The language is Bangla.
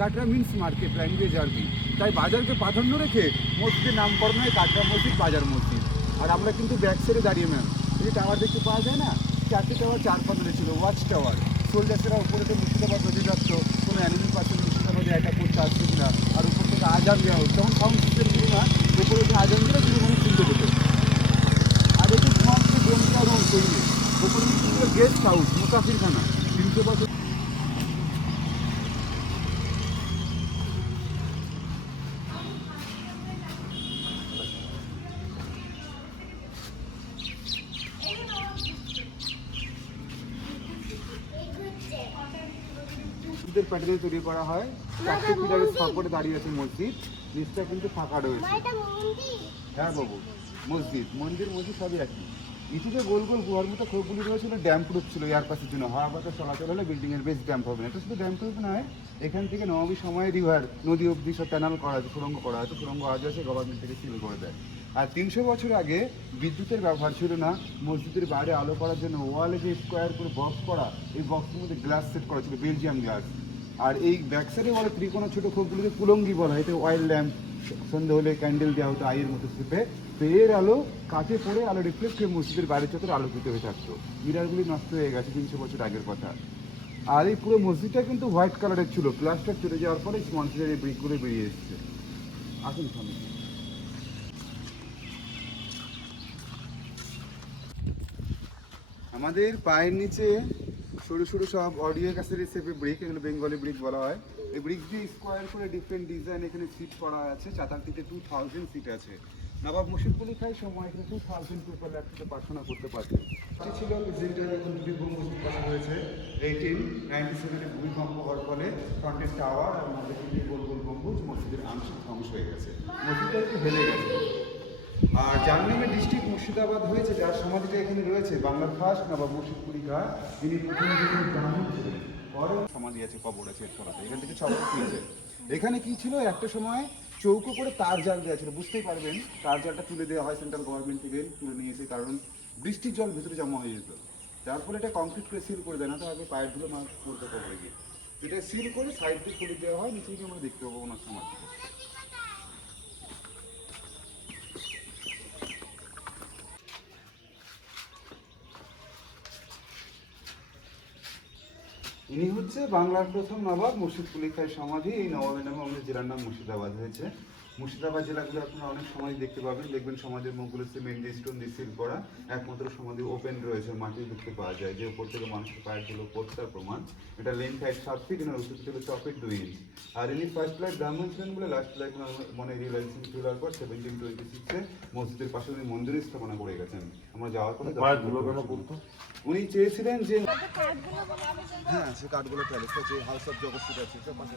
কাটরা মিন্স মার্কেট ল্যাঙ্গুয়েজ আর কি, তাই বাজারকে প্রাধান্য রেখে মসজিদের নামকরণ হয় কাটরা মসজিদ, বাজার মসজিদ। আর আমরা কিন্তু ব্যাক সাইডে দাঁড়িয়ে ম্যাম, এই টাওয়ার দেখতে পাওয়া যায় না, 4টে টাওয়ার 4 পাতলে ছিল, ওয়াচ টাওয়ার। সোলজার্সেরা উপরে তো মুর্শিদাবাদ নদী রাখতো, কোনো অ্যানিমি পাশে মুর্শিদাবাদে অ্যাটাক করতে আসছে কিনা, আর উপর থেকে আজান দেওয়া হতো, তখন সাউন্ড সিস্টেম ছিল না, উপরে যে আজান দিলে শুধু মানুষ শুনতে পেত। আর এটি সমাজকে বন্ধুরা রং তৈরি, উপরে ছিল গেস্ট হাউস, মুসাফিরখানা, 300 বছর। মসজিদের প্যাটার্নে তৈরি করা হয়, 4টে পিলারের সাপোর্টে দাঁড়িয়ে আছে মসজিদ, নিচটা কিন্তু ফাঁকা রয়েছে। হ্যাঁ বাবু, মসজিদ মন্দির মসজিদ সবই একই। নিচুতে গোল গোল গুহার মতো খোপগুলি রয়েছিল, ড্যাম প্রুফ ছিল এয়ার পাসের জন্য, হাওয়া বাতাস চলাচল হলে বিল্ডিংয়ের বেশ ড্যাম্প হবে না। এটা শুধু ড্যাম প্রুফ নয়, এখান থেকে নবমী সময়ে রিভার নদী অবধি সব টানাল করা আছে, সুড়ঙ্গ করা আছে, সুড়ঙ্গ আজ আছে, গভর্নমেন্ট থেকে সিল করে দেয়। আর 300 বছর আগে বিদ্যুতের ব্যবহার ছিল না, মসজিদের বাইরে আলো করার জন্য ওয়ালে যে স্কোয়ার করে বক্স করা, এই বক্সের মধ্যে গ্লাস সেট করা ছিল, বেলজিয়াম গ্লাস। আর এই ব্যাক সাইডে বলে ত্রিকোণ ছোটো খোপগুলোকে কুলঙ্গি বলা হয়, এতে অয়েল ল্যাম্প, সন্ধ্যে হলে ক্যান্ডেল দেওয়া হতো আইয়ের মতো শেপে। তো এর আলো কাছে পড়ে আলো রিফ্লেক্ট হয়ে মসজিদের বাইরের চত্বর আলোকিত হয়ে থাকতো। মিরারগুলি নষ্ট হয়ে গেছে 300 বছর আগের কথা। আর এই পুরো মসজিদটা কিন্তু হোয়াইট কালারের ছিল, প্লাস্টার চলে যাওয়ার পরে মসজিদের এই ব্রিকগুলো বেরিয়ে এসেছে। আসুন সামনে। আমাদের পায়ের নিচে সরু সরু সব অডিও ক্যাসেটের শেপে ব্রিক, এগুলো বেঙ্গলি ব্রিক বলা হয়। এই ব্রিক দিয়ে স্কোয়ার করে ডিফারেন্ট ডিজাইন এখানে সিট করা আছে, চাতালটিতে 2000 সিট আছে। নবাব মুর্শিদকুলি খাই সময় এখানে 2000 পিপল একসাথে প্রার্থনা করতে পারত। এটি ছিল যেটা যখন দুটি মসজিদ করা হয়েছে 1897-এ ভূমিকম্প হওয়ার ফলে ফ্রন্টের টাওয়ার আর মধ্যে তিনটি গোল গোল গম্বুজ মসজিদের আংশিক ধ্বংস হয়ে গেছে, মসজিদটা একটু হেলে গেছে। আর যার নামে ডিস্ট্রিক্ট মুর্শিদাবাদ হয়েছে, যার সমাধিটা এখানে রয়েছে, বাংলার ফার্স্ট নবাব মুর্শিদকুলি খাঁ, যিনি প্রথম দিনের ব্রাহ্মণ ছিলেন, পরে সমাধি আছে, কবর আছে এর তলাতে, এখান থেকে ছবর পেয়েছে। এখানে কি ছিল, একটা সময় চৌকো করে তার জাল দেওয়া ছিল, বুঝতেই পারবেন তার জালটা তুলে দেওয়া হয় সেন্ট্রাল গভর্নমেন্ট থেকে, তুলে নিয়েছে, কারণ বৃষ্টির জল ভিতরে জমা হয়ে যেত, যার ফলে এটা কংক্রিট করে সিল করে দেয়, না তো আগে পায়ের ধুলো মাছ করতে কবরে গিয়ে এটা সিল করে সাইড দিয়ে খুলে দেওয়া হয়, নিচে গিয়ে আমরা দেখতে পাবো ওনার সমাধি। ইনি হচ্ছে বাংলার প্রথম নবাব মুর্শিদকুলি খাঁর সমাধি। এই নবাবের নামে আমাদের জেলার নাম মুর্শিদাবাদ হয়েছে। মুর্শিদাবাদ জেলাগুলো আপনারা অনেক সমাধি দেখতে পাবেন, দেখবেন সমাজের মুখগুলো সিমেন্ট দিয়ে স্টোন দিয়ে সিল করা, একমাত্র সমাধি ওপেন রয়েছে, মাটি দেখতে পাওয়া যায়, যে উপর থেকে মানুষের পায়ের ধুলো পড়ছে তার প্রমাণ। এটা লেন্থ হাইট 7 ফিট, এনার উচ্চতা ছিল 6 ফিট 2 ইঞ্চ। আর ইনি ফার্স্ট লাইট ব্রাহ্মণ ছিলেন বলে লাস্ট লাইট মনে রিয়েলাইজেশন ফিলার পর 1726-এ মসজিদের পাশে উনি মন্দির স্থাপনা করে গেছেন। আমরা যাওয়ার পরে উনি চেয়েছিলেন যে হ্যাঁ সে কাঠগুলো প্যালেস আছে, হাউস অফ জগৎ আছে, সব পাশে